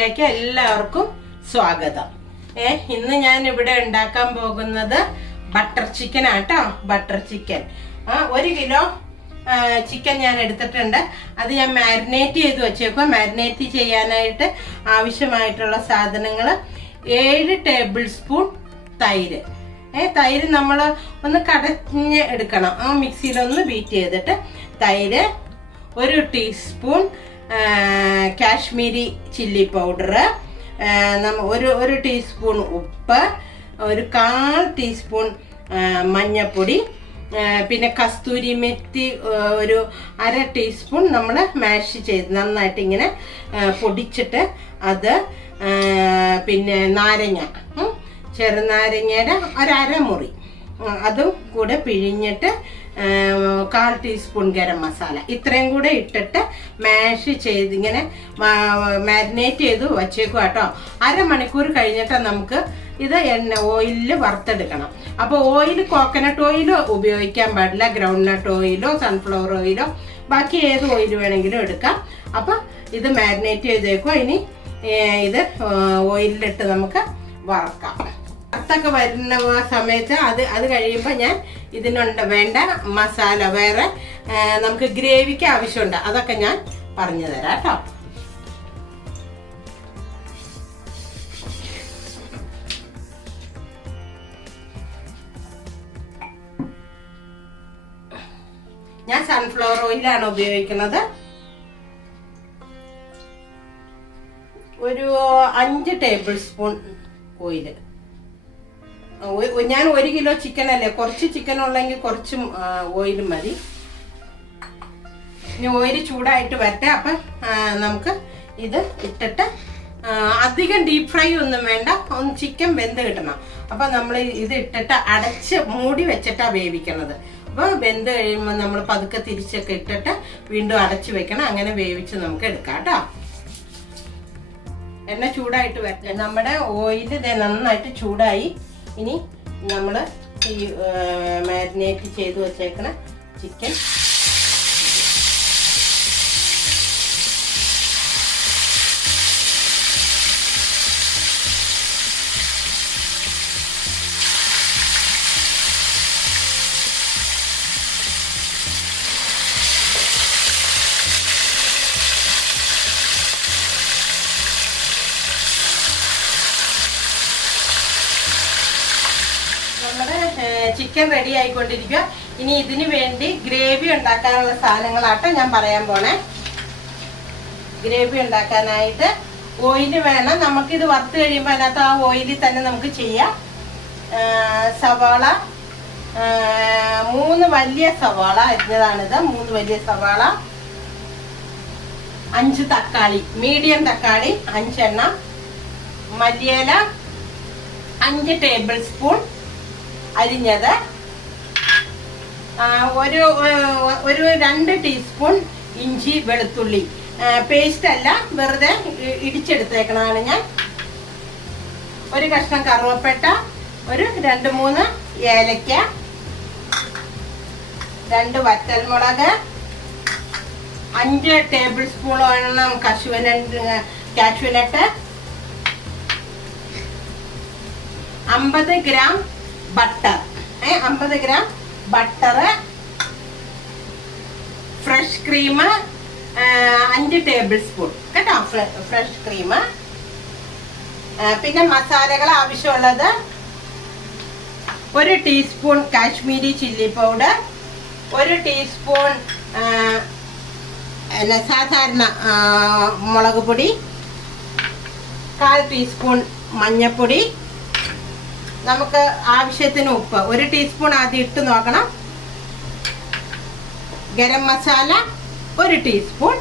ചാനലിലേക്ക് എല്ലാവർക്കും സ്വാഗതം. ഇന്ന് ഞാൻ ഇവിടെ ഉണ്ടാക്കാൻ പോകുന്നത് ബട്ടർ ചിക്കൻ ആട്ടോ. ബട്ടർ ചിക്കൻ 1 കിലോ ചിക്കൻ ഞാൻ എടുത്തിട്ടുണ്ട്. അത് ഞാൻ മാരിനേറ്റ് ചെയ്ത് വെച്ചേക്കുക. മാരിനേറ്റ് ചെയ്യാനായിട്ട് ആവശ്യമായിട്ടുള്ള സാധനങ്ങൾ 7 ടേബിൾ സ്പൂൺ തൈര്. തൈര് നമ്മൾ ഒന്ന് കടഞ്ഞ് എടുക്കണം. മിക്സിയിലൊന്ന് ബീറ്റ് ചെയ്തിട്ട് തൈര്, 1 ടീസ്പൂൺ കാശ്മീരി ചില്ലി പൗഡർ, ഒരു ടീസ്പൂൺ ഉപ്പ്, 1/4 ടീസ്പൂൺ മഞ്ഞൾപ്പൊടി, പിന്നെ കസ്തൂരി മെത്തി 1/2 ടീസ്പൂൺ നമ്മൾ മാഷ് ചെയ്ത് നന്നായിട്ട് ഇങ്ങനെ പൊടിച്ചിട്ട് അത്, പിന്നെ നാരങ്ങ, ചെറുനാരങ്ങയുടെ 1/2 മുറി അതും കൂടെ പിഴിഞ്ഞിട്ട് 1/4 ടീസ്പൂൺ ഗരം മസാല, ഇത്രയും കൂടെ ഇട്ടിട്ട് മാഷ് ചെയ്ത് ഇങ്ങനെ മാരിനേറ്റ് ചെയ്ത് വച്ചേക്കും കേട്ടോ. 1/2 മണിക്കൂർ കഴിഞ്ഞിട്ട് നമുക്ക് ഇത് ഓയിലിൽ വറുത്തെടുക്കണം. അപ്പോൾ ഓയിൽ കോക്കനട്ട് ഓയിലോ ഉപയോഗിക്കാൻ പാടില്ല, ഗ്രൗണ്ട് നട്ട് ഓയിലോ സൺഫ്ലവർ ഓയിലോ ബാക്കി ഏത് ഓയിൽ വേണമെങ്കിലും എടുക്കാം. അപ്പോൾ ഇത് മാരിനേറ്റ് ചെയ്തേക്കും. ഇനി ഇത് ഓയിലിലിട്ട് നമുക്ക് വറക്കാം. വറുത്തൊക്കെ വരുന്ന സമയത്ത് അത് കഴിയുമ്പോൾ ഞാൻ ഇതിനുണ്ട് വേണ്ട മസാല, വേറെ നമുക്ക് ഗ്രേവിക്ക് ആവശ്യമുണ്ട്, അതൊക്കെ ഞാൻ പറഞ്ഞു തരാം കേട്ടോ. ഞാൻ സൺഫ്ലവർ ഓയിലാണ് ഉപയോഗിക്കുന്നത്. ഒരു 5 ടേബിൾ സ്പൂൺ ഓയില്. ഞാൻ 1 കിലോ ചിക്കൻ അല്ലേ, കുറച്ച് ചിക്കൻ ഉള്ളെങ്കിൽ കുറച്ച് ഓയിലും മതി. ഇനി ഓയിൽ ചൂടായിട്ട് വരട്ടെ. അപ്പം നമുക്ക് ഇത് ഇട്ടിട്ട് അധികം ഡീപ് ഫ്രൈ ഒന്നും വേണ്ട, ഒന്ന് ചിക്കൻ വെന്ത് കിട്ടണം. അപ്പം നമ്മൾ ഇത് ഇട്ടിട്ട് അടച്ച് മൂടി വെച്ചിട്ടാണ് വേവിക്കണത്. അപ്പോൾ വെന്ത് കഴിയുമ്പോൾ നമ്മൾ പതുക്കെ തിരിച്ചൊക്കെ ഇട്ടിട്ട് വീണ്ടും അടച്ച് വെക്കണം. അങ്ങനെ വേവിച്ച് നമുക്ക് എടുക്കാം കേട്ടോ. എണ്ണ ചൂടായിട്ട് വരട്ടെ. നമ്മുടെ ഓയിൽ ഇത് നന്നായിട്ട് ചൂടായി. ഇനി നമ്മൾ ഈ മാരിനേറ്റ് ചെയ്ത് വെച്ചേക്കണ ചിക്കൻ ചിക്കൻ റെഡി ആയിക്കൊണ്ടിരിക്കുക. ഇനി ഇതിന് വേണ്ടി ഗ്രേവി ഉണ്ടാക്കാനുള്ള സാധനങ്ങളാട്ടോ ഞാൻ പറയാൻ പോണേ. ഗ്രേവി ഉണ്ടാക്കാനായിട്ട് ഓയിൽ വേണം. നമുക്കിത് വറുത്ത് കഴിയുമ്പോൾ അതിനകത്ത് ആ ഓയിലിൽ തന്നെ നമുക്ക് ചെയ്യാം. സവാള 3 വലിയ സവാള അരിഞ്ഞതാണിത്. 3 വലിയ സവാള, 5 തക്കാളി, മീഡിയം തക്കാളി 5 എണ്ണം, മല്ലിയില 5 ടേബിൾ സ്പൂൺ അരിഞ്ഞത്, ഒരു 2 ടീസ്പൂൺ ഇഞ്ചി വെളുത്തുള്ളി പേസ്റ്റ് അല്ല, വെറുതെ ഇടിച്ചെടുത്തേക്കണതാണ് ഞാൻ. 1 കഷ്ണം കറുവപ്പട്ട, ഒരു 2-3 ഏലക്ക, 2 വറ്റൽമുളക്, 5 ടേബിൾ സ്പൂണോളം cashew nut, 50 gram butter, 50 gram butter, fresh cream 5 table spoon കേട്ടോ, ഫ്രഷ് ക്രീം. പിന്നെ മസാലകൾ ആവശ്യമുള്ളത് 1 teaspoon Kashmiri chilli powder, 1 teaspoon സാധാരണ മുളക് പൊടി, 1/4 ടീസ്പൂൺ മഞ്ഞൾപ്പൊടി, നമുക്ക് ആവശ്യത്തിന് ഉപ്പ്, 1 ടീസ്പൂൺ ആദ്യം ഇട്ട് നോക്കണം, ഗരം മസാല 1 ടീസ്പൂൺ,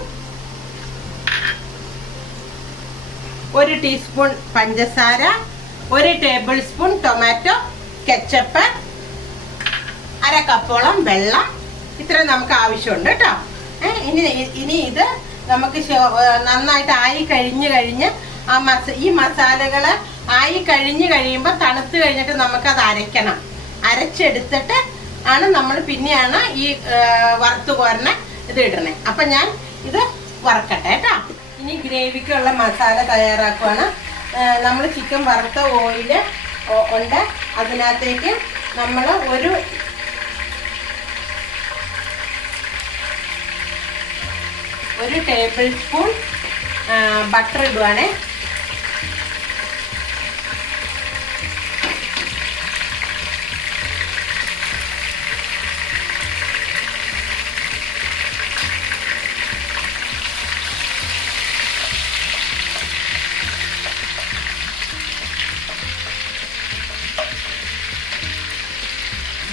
1 ടീസ്പൂൺ പഞ്ചസാര, 1 ടേബിൾ സ്പൂൺ ടൊമാറ്റോ കെച്ചപ്പ്, 1/2 കപ്പോളം വെള്ളം. ഇത്രയും നമുക്ക് ആവശ്യമുണ്ട് കേട്ടോ. ഇനി ഇത് നമുക്ക് നന്നായിട്ട് ആയി കഴിഞ്ഞ് ഈ മസാലകൾ ആയി കഴിയുമ്പോൾ തണുത്ത് കഴിഞ്ഞിട്ട് നമുക്കത് അരയ്ക്കണം. അരച്ചെടുത്തിട്ട് ആണ് നമ്മൾ പിന്നെയാണ് ഈ വറുത്ത് കോരണ ഇത് ഇടണേ. അപ്പം ഞാൻ ഇത് വറക്കട്ടെ കേട്ടോ. ഇനി ഗ്രേവിക്കുള്ള മസാല തയ്യാറാക്കുവാണ്. നമ്മൾ ചിക്കൻ വറുത്ത ഓയിൽ ഉണ്ട്. അതിനകത്തേക്ക് നമ്മൾ ഒരു ടേബിൾ സ്പൂൺ ബട്ടർ ഇടുവാണേ.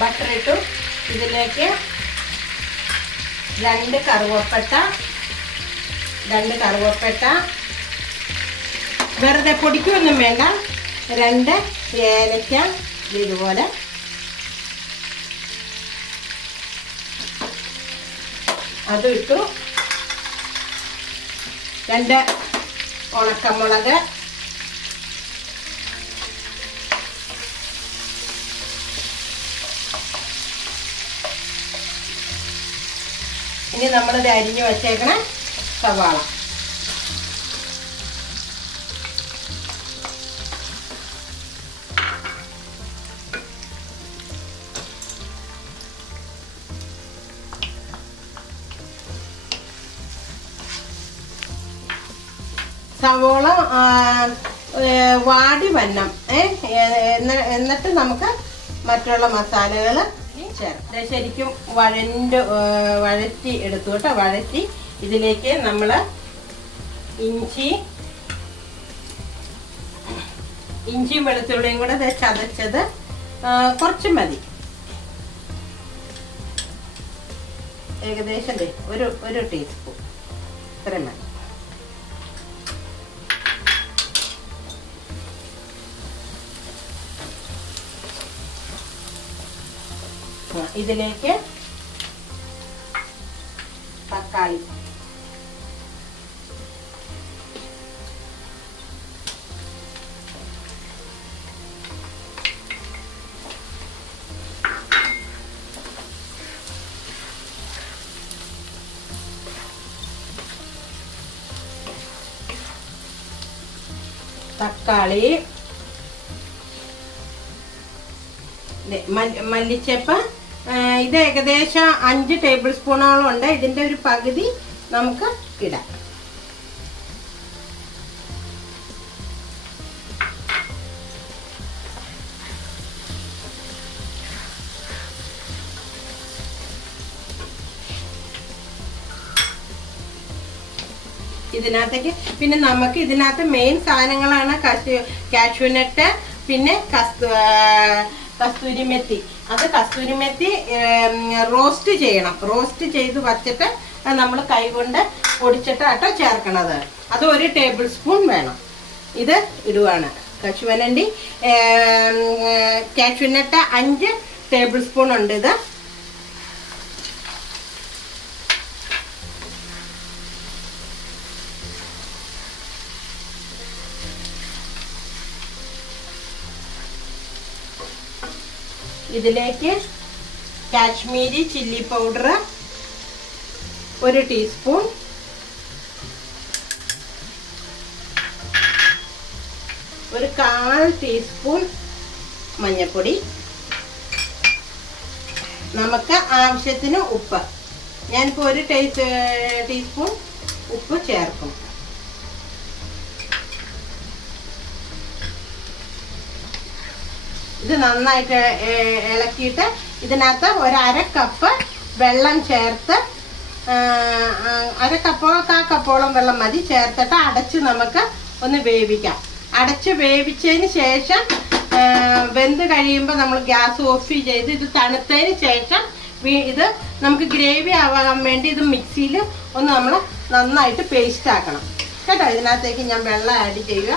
ബട്ടർ ഇട്ടു. ഇതിലേക്ക് രണ്ട് കറുവപ്പട്ട വെറുതെ പൊടിക്കൊന്നും വേണ്ട. 2 ഏലക്ക ഇതുപോലെ അതും ഇട്ടു. 2 ഉണക്കമുളക്, ഇനി നമ്മളിത് അരിഞ്ഞു വച്ചേക്കണ സവാള, സവോള വാടി വന്നം. എന്നിട്ട് നമുക്ക് മറ്റുള്ള മസാലകൾ ചേർത്ത് ശരിക്കും വഴറ്റി എടുത്തു കേട്ടോ. വഴറ്റി ഇതിലേക്ക് നമ്മൾ ഇഞ്ചിയും വെളുത്തുള്ളിയും കൂടെ ചതച്ചത് കുറച്ച് മതി. ഏകദേശം ഒരു ടീസ്പൂൺ ഇത്രയും മതി. ഇതിലേക്ക് തക്കാളി, മല്ലിച്ചപ്പ് ഇത് ഏകദേശം 5 ടേബിൾ സ്പൂണോളം ഉണ്ട്. ഇതിന്റെ ഒരു പകുതി നമുക്ക് ഇടാം. ഇതിനകത്തേക്ക് പിന്നെ നമുക്ക് ഇതിനകത്ത് മെയിൻ സാധനങ്ങളാണ് കാഷ്യൂനട്ട്, പിന്നെ കസ്തൂരിമെത്തി. അത് കസ്തൂരിമെത്തി റോസ്റ്റ് ചെയ്യണം. റോസ്റ്റ് ചെയ്ത് വച്ചിട്ട് നമ്മൾ കൈകൊണ്ട് പൊടിച്ചിട്ടാട്ടോ ചേർക്കണത്. അത് 1 ടേബിൾ സ്പൂൺ വേണം. ഇത് ഇടുവാണ്. കാഷ്യൂനട്ട് 5 ടേബിൾ സ്പൂൺ ഉണ്ട്. ഇത് ഇതിലേക്ക് കാശ്മീരി ചില്ലി പൗഡർ 1 ടീസ്പൂൺ, ഒരു 1/4 ടീസ്പൂൺ മഞ്ഞൾപ്പൊടി, നമുക്ക് ആവശ്യത്തിന് ഉപ്പ്. ഞാനിപ്പോൾ 1 ടീസ്പൂൺ ഉപ്പ് ചേർക്കും. ഇത് നന്നായിട്ട് ഇളക്കിയിട്ട് ഇതിനകത്ത് 1/2 കപ്പ് വെള്ളം ചേർത്ത്, 1/2 കപ്പോളം 1/4 കപ്പോളം വെള്ളം മതി ചേർത്തിട്ട് അടച്ച് നമുക്ക് ഒന്ന് വേവിക്കാം. അടച്ച് വേവിച്ചതിന് ശേഷം വെന്ത് കഴിയുമ്പോൾ നമ്മൾ ഗ്യാസ് ഓഫ് ചെയ്ത് ഇത് തണുത്തതിന് ശേഷം ഇത് നമുക്ക് ഗ്രേവി ആവാൻ വേണ്ടി ഇത് മിക്സിയിൽ ഒന്ന് നമ്മൾ നന്നായിട്ട് പേസ്റ്റ് ആക്കണം കേട്ടോ. ഇതിനകത്തേക്ക് ഞാൻ വെള്ളം ആഡ് ചെയ്യുക.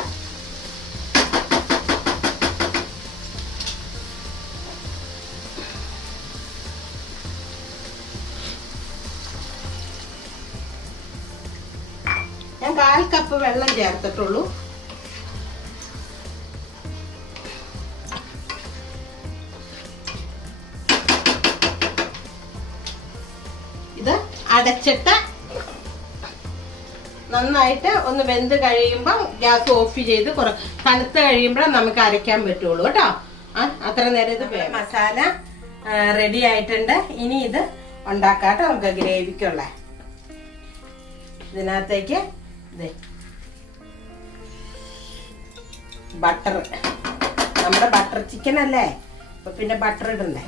ഞാൻ 1/4 കപ്പ് വെള്ളം ചേർത്തിട്ടുള്ളൂ. ഇത് അടച്ചിട്ട് നന്നായിട്ട് ഒന്ന് വെന്ത് കഴിയുമ്പോൾ ഗ്യാസ് ഓഫ് ചെയ്ത് തണുത്ത് കഴിയുമ്പോഴേ നമുക്ക് അരയ്ക്കാൻ പറ്റുള്ളൂ കേട്ടോ. അത്ര നേരം ഇത് മസാല റെഡി ആയിട്ടുണ്ട്. ഇനി ഇത് ഉണ്ടാക്കാം കേട്ടോ. നമുക്ക് ഗ്രേവിക്കുള്ള ഇതിനകത്തേക്ക് ബട്ടർ, നമ്മുടെ ബട്ടർ ചിക്കൻ അല്ലേ, അപ്പൊ പിന്നെ ബട്ടർ ഇടണ്ടേ.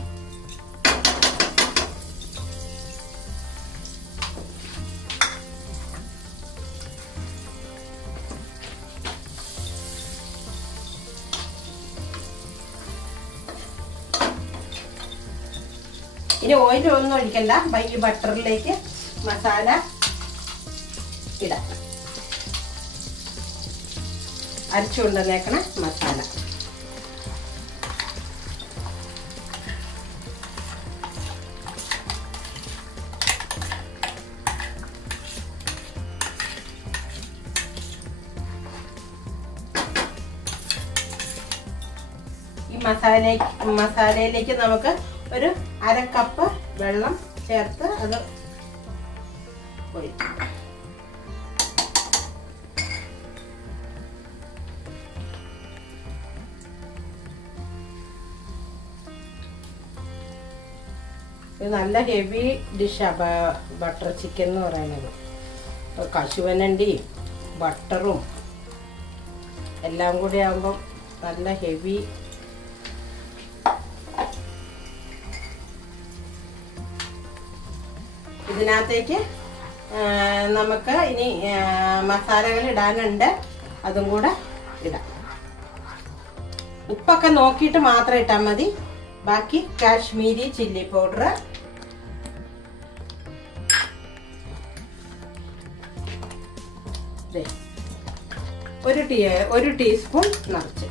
ഇനി ഓയിൽ ഒന്നും ഒഴിക്കണ്ട. ഈ ബട്ടറിലേക്ക് മസാല ഇടാം. അരച്ചുകൊണ്ടുവന്നേക്കണ മസാല. ഈ മസാലയിലേക്ക് നമുക്ക് ഒരു 1/2 കപ്പ് വെള്ളം ചേർത്ത് അത് ഒഴിക്കും. ഇത് നല്ല ഹെവി ഡിഷാണ് ബട്ടർ ചിക്കൻ എന്ന് പറയുന്നത്. കശുവനണ്ടിയും ബട്ടറും എല്ലാം കൂടി ആകുമ്പം നല്ല ഹെവി. ഇതിനകത്തേക്ക് നമുക്ക് ഇനി മസാലകൾ ഇടാനുണ്ട്, അതും കൂടെ ഇടാം. ഉപ്പൊക്കെ നോക്കിയിട്ട് മാത്രം ഇട്ടാൽ മതി. ബാക്കി കാശ്മീരി ചില്ലി പൗഡർ, ഒരു ടീസ്പൂൺ നിറച്ച്.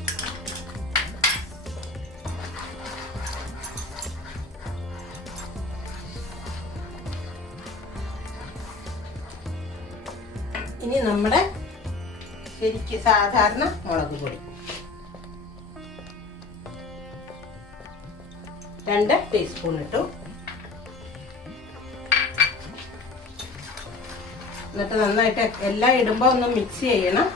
ഇനി നമ്മുടെ ശരിക്ക് സാധാരണ മുളക് പൊടി 2 ടീസ്പൂൺ ഇട്ടു. എന്നിട്ട് നന്നായിട്ട് എല്ലാം ഇടുമ്പോൾ ഒന്ന് മിക്സ് ചെയ്യണം.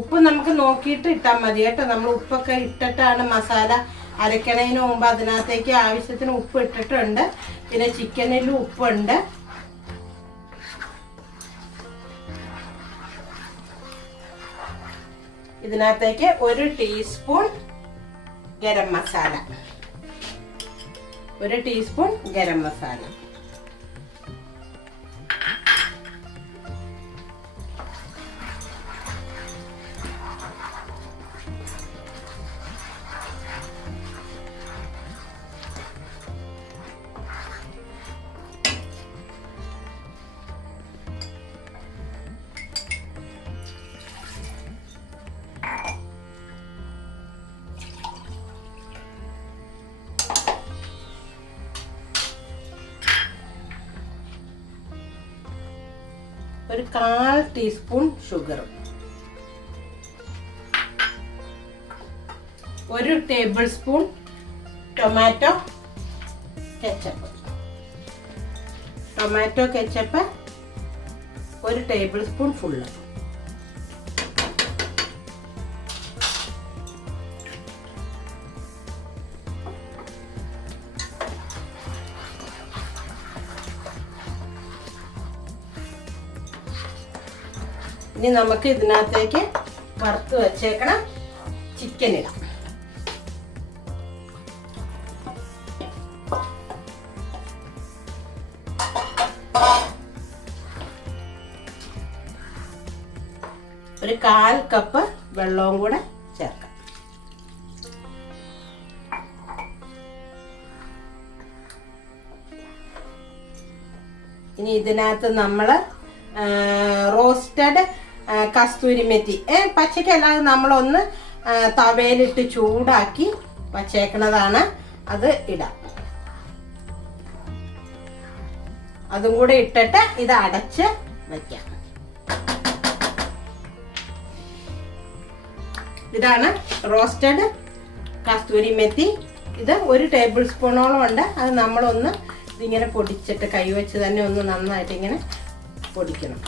ഉപ്പ് നമുക്ക് നോക്കിയിട്ട് ഇട്ടാൽ മതി കേട്ടോ. നമ്മൾ ഉപ്പൊക്കെ ഇട്ടിട്ടാണ് മസാല അരക്കണതിന് മുമ്പ് അതിനകത്തേക്ക് ആവശ്യത്തിന് ഉപ്പ് ഇട്ടിട്ടുണ്ട്. പിന്നെ ചിക്കനിലും ഉപ്പുണ്ട്. ഇതിനകത്തേക്ക് 1 ടീസ്പൂൺ ഗരം മസാല, 1 ടീസ്പൂൺ ഗരം മസാല. ഒരു 1/4 teaspoon sugar, 1 table spoon tomato ketchup, 1 table spoon full. ഇനി നമുക്ക് ഇതിനകത്തേക്ക് വറുത്ത് വെച്ചേക്കണം ചിക്കൻ ഇടാം. ഒരു 1/4 കപ്പ് വെള്ളവും കൂടെ ചേർക്കാം. ഇനി ഇതിനകത്ത് നമ്മള് റോസ്റ്റഡ് കസ്തൂരി മെത്തി പച്ചക്കല്ലാതെ നമ്മളൊന്ന് തവയിലിട്ട് ചൂടാക്കി വച്ചേക്കണതാണ്, അത് ഇടാം. അതും കൂടെ ഇട്ടിട്ട് ഇത് അടച്ച് വയ്ക്കാം. ഇതാണ് റോസ്റ്റഡ് കസ്തൂരി മെത്തി. ഇത് 1 ടേബിൾ സ്പൂണോളം ഉണ്ട്. അത് നമ്മളൊന്ന് ഇതിങ്ങനെ പൊടിച്ചിട്ട് കൈവച്ച് തന്നെ ഒന്ന് നന്നായിട്ട് ഇങ്ങനെ പൊടിക്കണം.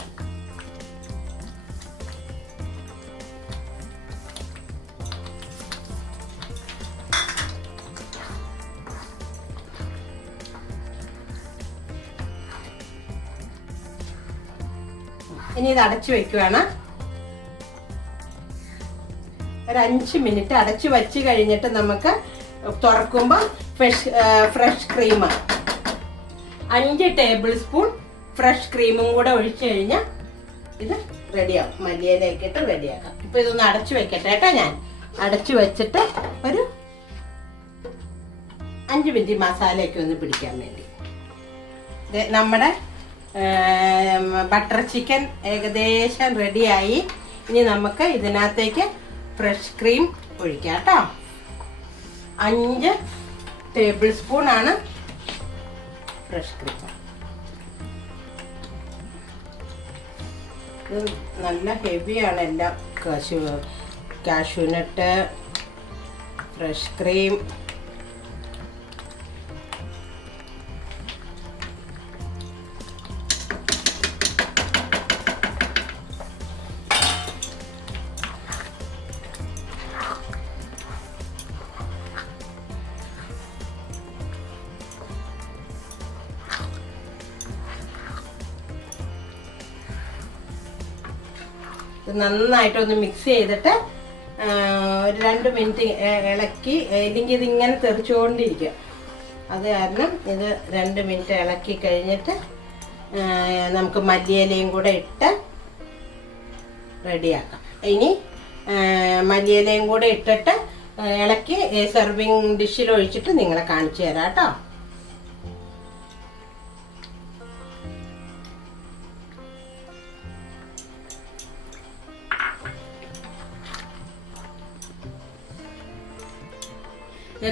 ഇനി ഇത് അടച്ചു വെക്കുവാണ്. ഒരു 5 മിനിറ്റ് അടച്ചു വെച്ച് കഴിഞ്ഞിട്ട് നമുക്ക് തുറക്കുമ്പോൾ fresh cream 5 table spoon fresh ക്രീമും കൂടെ ഒഴിച്ചു കഴിഞ്ഞാൽ ഇത് റെഡിയാവും. മല്ലിയിലേക്ക് ഇട്ട് റെഡിയാക്കാം. ഇപ്പൊ ഇതൊന്ന് അടച്ചു വെക്കട്ടെ കേട്ടോ. ഞാൻ അടച്ചു വെച്ചിട്ട് ഒരു 5 മിനിറ്റ് മസാലയൊക്കെ ഒന്ന് പിടിക്കാൻ വേണ്ടി. നമ്മുടെ ബട്ടർ ചിക്കൻ ഏകദേശം റെഡിയായി. ഇനി നമുക്ക് ഇതിനകത്തേക്ക് ഫ്രഷ് ക്രീം ഒഴിക്കാം കേട്ടോ. 5 ടേബിൾ സ്പൂൺ ആണ് ഫ്രഷ് ക്രീം. ഇത് നല്ല ഹെവിയാണ് എല്ലാം. കാഷ്യൂനട്ട്, ഫ്രഷ് ക്രീം, നന്നായിട്ടൊന്ന് മിക്സ് ചെയ്തിട്ട് ഒരു 2 മിനിറ്റ് ഇളക്കി. ഇല്ലെങ്കിൽ ഇതിങ്ങനെ തെറിച്ചുകൊണ്ടിരിക്കും. അത് കാരണം ഇത് 2 മിനിറ്റ് ഇളക്കി കഴിഞ്ഞിട്ട് നമുക്ക് മല്ലിയിലയും കൂടെ ഇട്ട് റെഡിയാക്കാം. ഇനി മല്ലിയിലയും കൂടെ ഇട്ടിട്ട് ഇളക്കി സെർവിങ് ഡിഷിൽ ഒഴിച്ചിട്ട് നിങ്ങളെ കാണിച്ചു തരാം കേട്ടോ.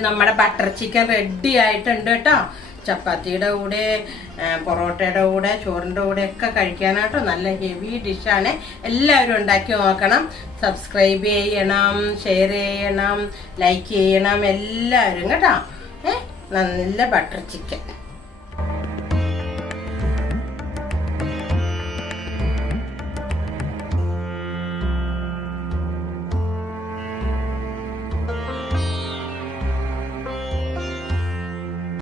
നമ്മുടെ ബട്ടർ ചിക്കൻ റെഡി ആയിട്ടുണ്ട് കേട്ടോ. ചപ്പാത്തിയുടെ കൂടെ, പൊറോട്ടയുടെ കൂടെ, ചോറിൻ്റെ കൂടെ ഒക്കെ കഴിക്കാനാട്ടോ നല്ല ഹെവി ഡിഷാണ്. എല്ലാവരും ഉണ്ടാക്കി നോക്കണം. സബ്സ്ക്രൈബ് ചെയ്യണം, ഷെയർ ചെയ്യണം, ലൈക്ക് ചെയ്യണം എല്ലാവരും കേട്ടോ. നല്ല ബട്ടർ ചിക്കൻ.